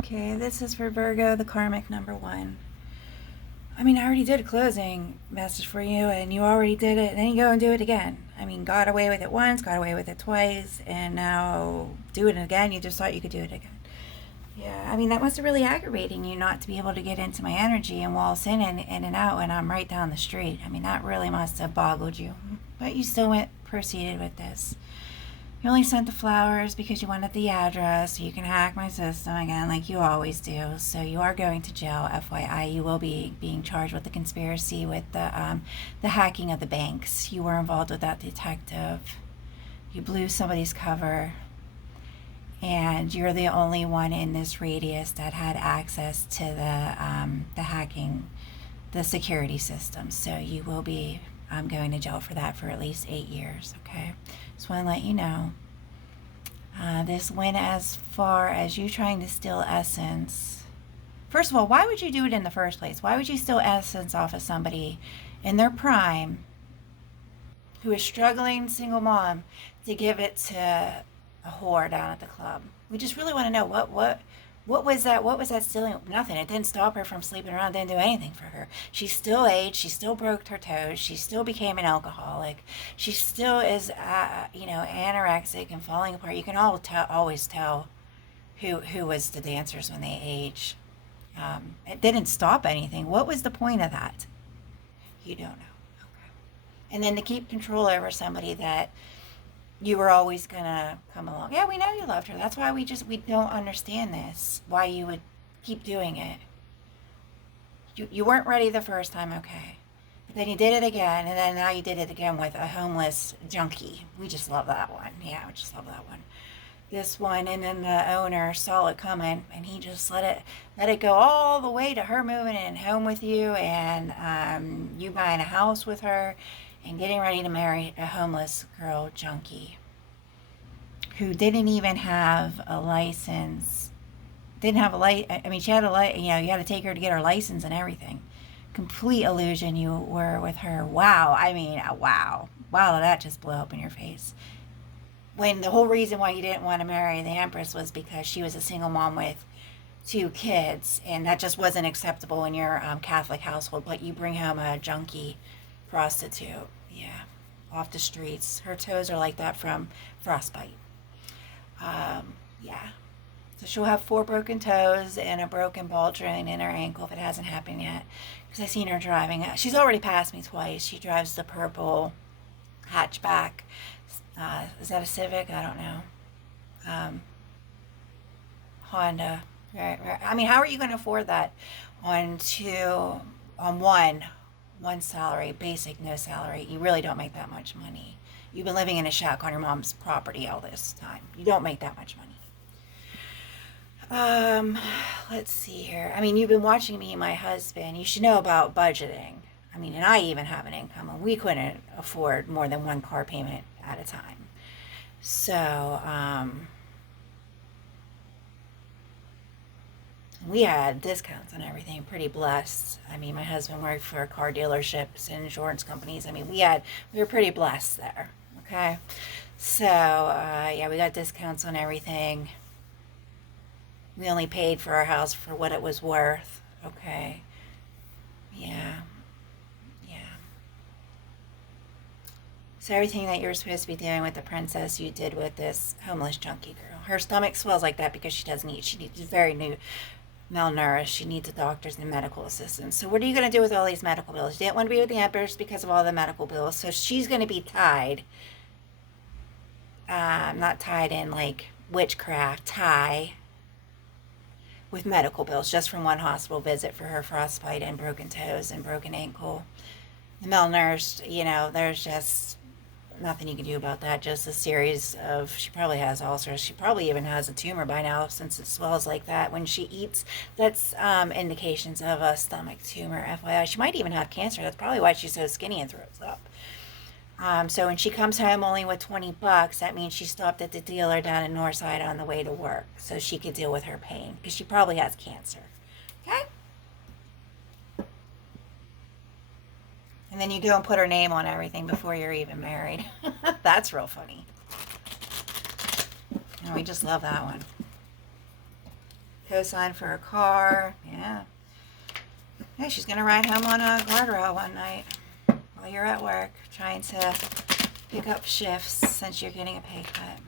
Okay, this is for Virgo, the karmic number one. I mean, I already did a closing message for you, and you already did it, and then you go and do it again. I mean, got away with it once, got away with it twice, and now do it again. You just thought you could do it again. Yeah, I mean, that must have really aggravating you not to be able to get into my energy and waltz in and out, and I'm right down the street. I mean, that really must have boggled you. But you still proceeded with this. You only sent the flowers because you wanted the address so you can hack my system again like you always do. So you are going to jail, FYI. You will be being charged with the conspiracy with the hacking of the banks. You were involved with that detective. You blew somebody's cover. And you're the only one in this radius that had access to the hacking, the security system. So you will be going to jail for that for at least 8 years, okay? Just want to let you know. This went as far as you trying to steal essence. First of all, why would you do it in the first place? Why would you steal essence off of somebody in their prime who is struggling single mom to give it to a whore down at the club? We just really want to know what was that? What was that stealing? Nothing. It didn't stop her from sleeping around. Didn't do anything for her. She still aged. She still broke her toes. She still became an alcoholic. She still is, anorexic and falling apart. You can always tell who was the dancers when they age. It didn't stop anything. What was the point of that? You don't know. Okay. And then to keep control over somebody that you were always gonna come along. Yeah, we know you loved her. That's why we don't understand this. Why you would keep doing it. You weren't ready the first time, okay. But then you did it again, and then now you did it again with a homeless junkie. We just love that one. Yeah, we just love that one. This one, and then the owner saw it coming, and he just let it go all the way to her moving in home with you, and you buying a house with her, and getting ready to marry a homeless girl junkie who didn't even have a license. Didn't have a I mean, she had you had to take her to get her license and everything. Complete illusion you were with her. Wow. I mean, wow. Wow, that just blew up in your face. When the whole reason why you didn't want to marry the Empress was because she was a single mom with 2 kids, and that just wasn't acceptable in your Catholic household. But you bring home a junkie prostitute, yeah, off the streets. Her toes are like that from frostbite. Yeah. So she'll have 4 broken toes and a broken ball joint in her ankle if it hasn't happened yet. Because I've seen her driving. She's already passed me twice. She drives the purple hatchback. Is that a Civic? I don't know. Honda. Right. I mean, how are you going to afford that on one salary, basic, no salary? You really don't make that much money. You've been living in a shack on your mom's property all this time. You don't make that much money. Let's see here. I mean, you've been watching me and my husband. You should know about budgeting. I mean, and I even have an income, and we couldn't afford more than 1 car payment at a time. So, we had discounts on everything. Pretty blessed. I mean, my husband worked for car dealerships and insurance companies. I mean, we were pretty blessed there. Okay, so yeah, we got discounts on everything. We only paid for our house for what it was worth. Okay, yeah, yeah. So everything that you were supposed to be doing with the princess, you did with this homeless junkie girl. Her stomach swells like that because she doesn't eat. She's very new, malnourished. She needs doctors and medical assistants. So what are you going to do with all these medical bills? You didn't want to be with the Empress because of all the medical bills. So she's going to be tied. Not tied in like witchcraft, tie with medical bills just from one hospital visit for her frostbite and broken toes and broken ankle. The malnourished, there's just nothing you can do about that. Just a series of, she probably has ulcers. She probably even has a tumor by now since it swells like that when she eats. That's indications of a stomach tumor, FYI. She might even have cancer. That's probably why she's so skinny and throws up. So when she comes home only with $20, that means she stopped at the dealer down in Northside on the way to work so she could deal with her pain because she probably has cancer. Okay? And then you go and put her name on everything before you're even married. That's real funny. And we just love that one. Co-sign for a car. Yeah. Yeah, she's going to ride home on a guardrail one night while you're at work, trying to pick up shifts since you're getting a pay cut.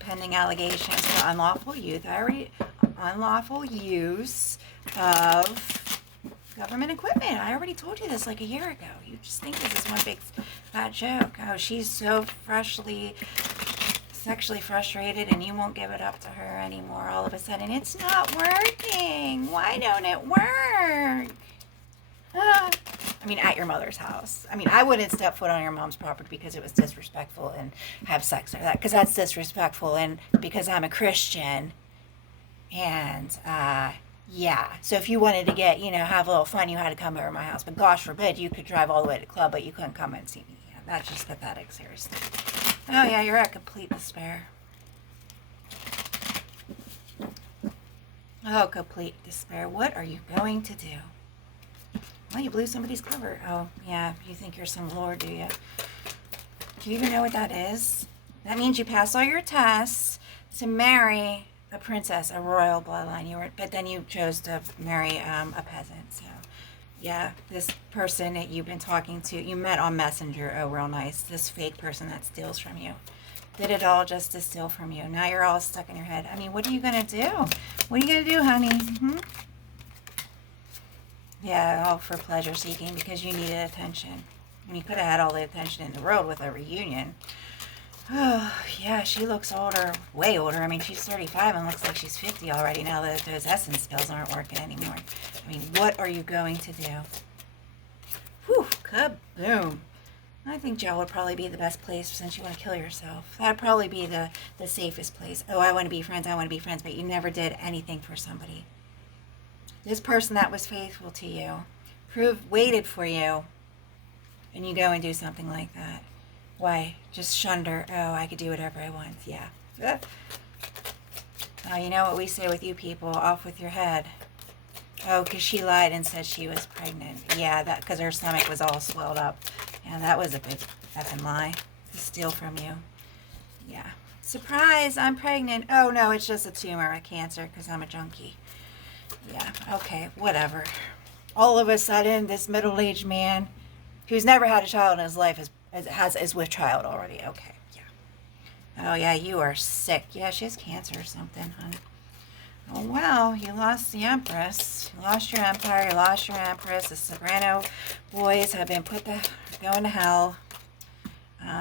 Pending allegations for unlawful use of government equipment. I already told you this like a year ago. You just think this is one big fat joke. Oh, she's so sexually frustrated and you won't give it up to her anymore. All of a sudden, it's not working. Why don't it work? I mean, at your mother's house. I mean, I wouldn't step foot on your mom's property because it was disrespectful and have sex or that, because that's disrespectful, and because I'm a Christian. And, yeah. So if you wanted to get, have a little fun, you had to come over to my house. But gosh forbid, you could drive all the way to the club, but you couldn't come and see me. Yeah, that's just pathetic, seriously. Oh, yeah, you're at complete despair. Oh, complete despair. What are you going to do? Well, you blew somebody's cover. Oh, yeah, you think you're some lord, do you? Do you even know what that is? That means you pass all your tests to marry a princess, a royal bloodline. But then you chose to marry a peasant. So, yeah, this person that you've been talking to, you met on Messenger. Oh, real nice. This fake person that steals from you. Did it all just to steal from you. Now you're all stuck in your head. I mean, what are you going to do? What are you going to do, honey? Mm-hmm. Yeah, all for pleasure seeking because you needed attention. And you could have had all the attention in the world with a reunion. Oh, yeah, she looks older, way older. I mean, she's 35 and looks like she's 50 already now that those essence pills aren't working anymore. I mean, what are you going to do? Whew, kaboom. I think jail would probably be the best place since you want to kill yourself. That'd probably be the safest place. Oh, I want to be friends, but you never did anything for somebody. This person that was faithful to you, waited for you, and you go and do something like that. Why? Just shunned her. Oh, I could do whatever I want. Yeah. Oh, you know what we say with you people? Off with your head. Oh, because she lied and said she was pregnant. Yeah, that because her stomach was all swelled up. Yeah, that was a big effing lie to steal from you. Yeah. Surprise, I'm pregnant. Oh, no, it's just a tumor, a cancer, because I'm a junkie. Yeah, okay, whatever. All of a sudden, this middle-aged man who's never had a child in his life is with child already. Okay, yeah. Oh, yeah, you are sick. Yeah, she has cancer or something, honey. Oh, well, you lost the Empress. You lost your empire. You lost your Empress. The Soprano boys have been going to hell.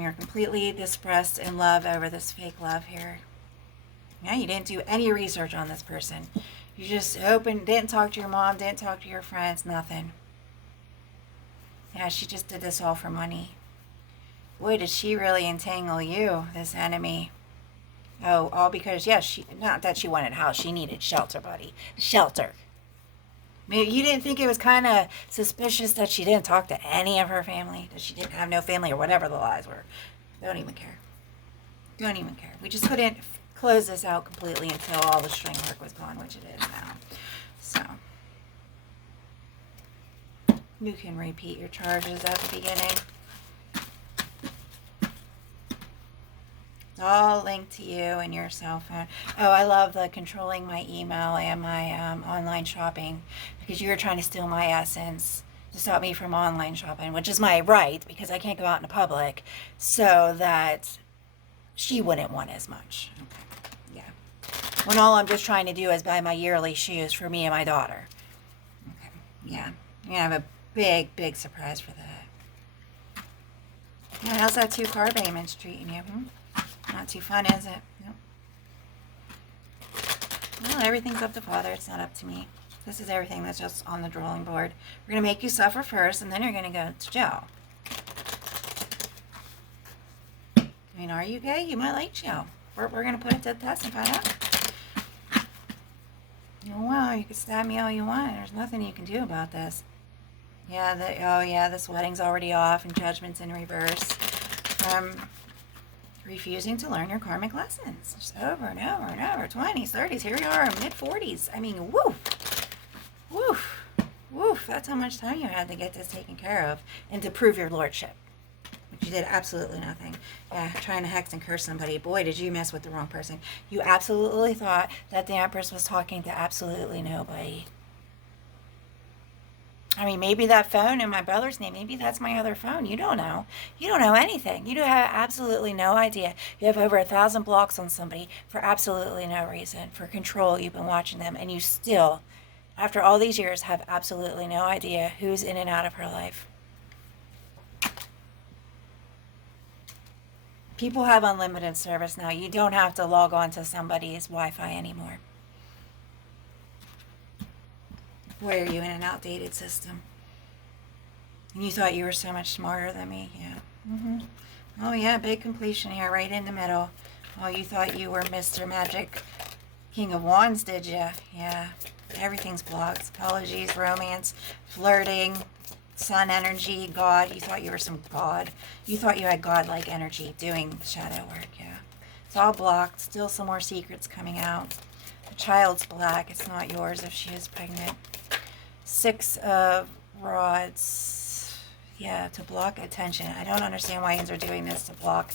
You're completely dispersed in love over this fake love here. Yeah, you didn't do any research on this person. You just didn't talk to your mom, didn't talk to your friends, nothing. Yeah, she just did this all for money. Boy, did she really entangle you, this enemy. Oh, all because, not that she wanted a house, she needed shelter, buddy. Shelter. Maybe you didn't think it was kind of suspicious that she didn't talk to any of her family, that she didn't have no family or whatever the lies were. Don't even care. Don't even care. We just couldn't close this out completely until all the string work was gone, which it is now. So, you can repeat your charges at the beginning. It's all linked to you and your cell phone. Oh, I love the controlling my email and my online shopping, because you were trying to steal my essence to stop me from online shopping, which is my right because I can't go out in the public, so that she wouldn't want as much. Okay. Yeah. When all I'm just trying to do is buy my yearly shoes for me and my daughter. Okay. Yeah. You're going to have a big, big surprise for that. Yeah, how's that 2-car payments treating you? Not too fun, is it? Nope. Well, everything's up to Father. It's not up to me. This is everything that's just on the drawing board. We're going to make you suffer first, and then you're going to go to jail. I mean, are you gay? You might like jail. We're going to put it to the test and find out. Oh, well, you can stab me all you want. There's nothing you can do about this. Yeah, this wedding's already off and judgment's in reverse. Refusing to learn your karmic lessons. Just over and over and over. 20s, 30s, here we are, mid-40s. I mean, woof. That's how much time you had to get this taken care of and to prove your lordship. She did absolutely nothing. Yeah, trying to hex and curse somebody. Boy, did you mess with the wrong person. You absolutely thought that the Empress was talking to absolutely nobody. I mean, maybe that phone in my brother's name, maybe that's my other phone. You don't know. You don't know anything. You have absolutely no idea. You have over 1,000 blocks on somebody for absolutely no reason. For control, you've been watching them, and you still, after all these years, have absolutely no idea who's in and out of her life. People have unlimited service now. You don't have to log on to somebody's Wi-Fi anymore. Why are you in an outdated system? And you thought you were so much smarter than me? Yeah. Oh yeah, big completion here, right in the middle. Oh, you thought you were Mr. Magic King of Wands, did you? Yeah. Everything's blocked. Apologies, romance, flirting, sun energy, God. You thought you were some God. You thought you had God-like energy doing shadow work, yeah. It's all blocked. Still some more secrets coming out. The child's black. It's not yours if she is pregnant. 6 of Rods. Yeah, to block attention. I don't understand why angels are doing this to block.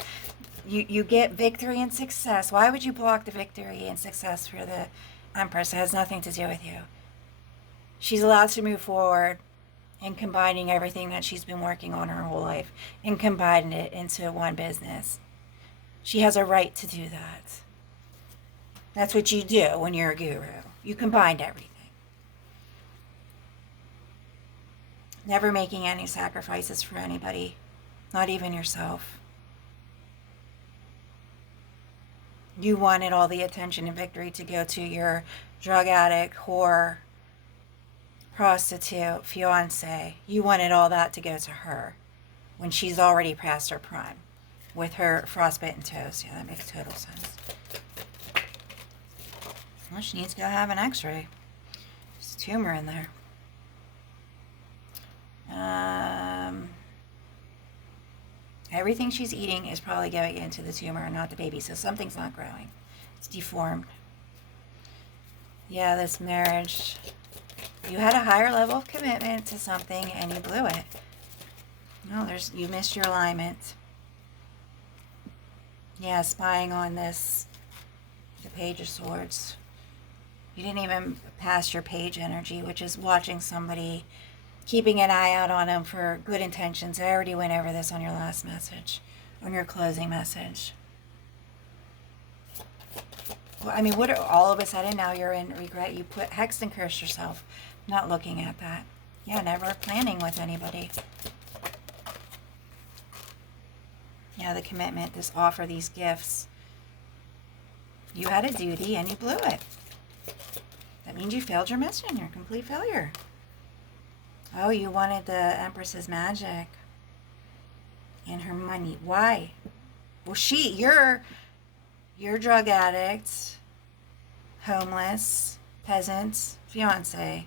You get victory and success. Why would you block the victory and success for the Empress? It has nothing to do with you. She's allowed to move forward in combining everything that she's been working on her whole life and combining it into one business. She has a right to do that. That's what you do when you're a guru. You combined everything. Never making any sacrifices for anybody, not even yourself. You wanted all the attention and victory to go to your drug addict, whore, prostitute, fiance. You wanted all that to go to her when she's already past her prime with her frostbitten toes. Yeah, that makes total sense. Well, she needs to go have an x-ray. There's a tumor in there. Everything she's eating is probably going into the tumor and not the baby, so something's not growing. It's deformed. Yeah, this marriage, you had a higher level of commitment to something and you blew it. No, you missed your alignment. Yeah, spying on this, the Page of Swords. You didn't even pass your page energy, which is watching somebody, keeping an eye out on them for good intentions. I already went over this on your last message, on your closing message. Well, I mean, what are all of a sudden now you're in regret? You put hexed and cursed yourself, not looking at that. Yeah, never planning with anybody. Yeah, the commitment, this offer, these gifts. You had a duty and you blew it. That means you failed your mission. You're a complete failure. Oh, you wanted the Empress's magic and her money. Why? Well, you're drug addict, homeless, peasant, fiance,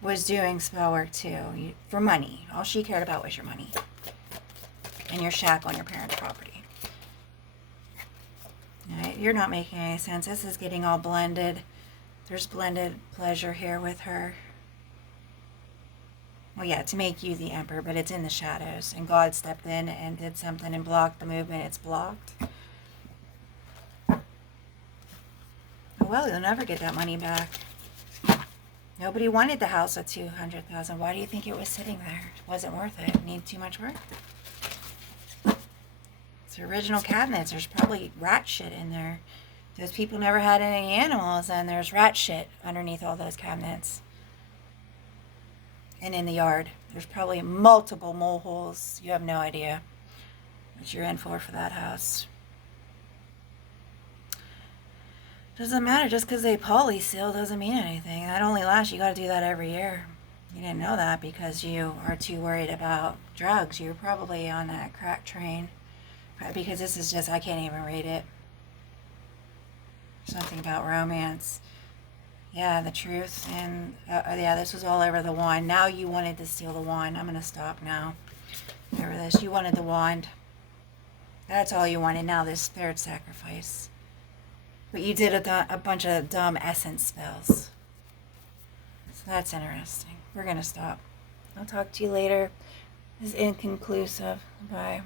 was doing spell work too for money. All she cared about was your money and your shack on your parents' property. Right? You're not making any sense. This is getting all blended. There's blended pleasure here with her. Well, yeah, to make you the emperor, but it's in the shadows. And God stepped in and did something and blocked the movement. It's blocked. Oh, well, you'll never get that money back. Nobody wanted the house at $200,000. Why do you think it was sitting there? It wasn't worth it. It needed too much work. It's original cabinets. There's probably rat shit in there. Those people never had any animals, and there's rat shit underneath all those cabinets. And in the yard, there's probably multiple mole holes. You have no idea what you're in for that house. Doesn't matter, just because they poly seal doesn't mean anything. That only lasts, you got to do that every year. You didn't know that because you are too worried about drugs. You're probably on that crack train. Because this is just, I can't even read it. Something about romance. Yeah, the truth. And yeah, this was all over the wand. Now you wanted to steal the wand. I'm going to stop now. Over this. You wanted the wand. That's all you wanted. Now this spirit sacrifice. But you did a bunch of dumb essence spells. So that's interesting. We're going to stop. I'll talk to you later. This is inconclusive. Bye.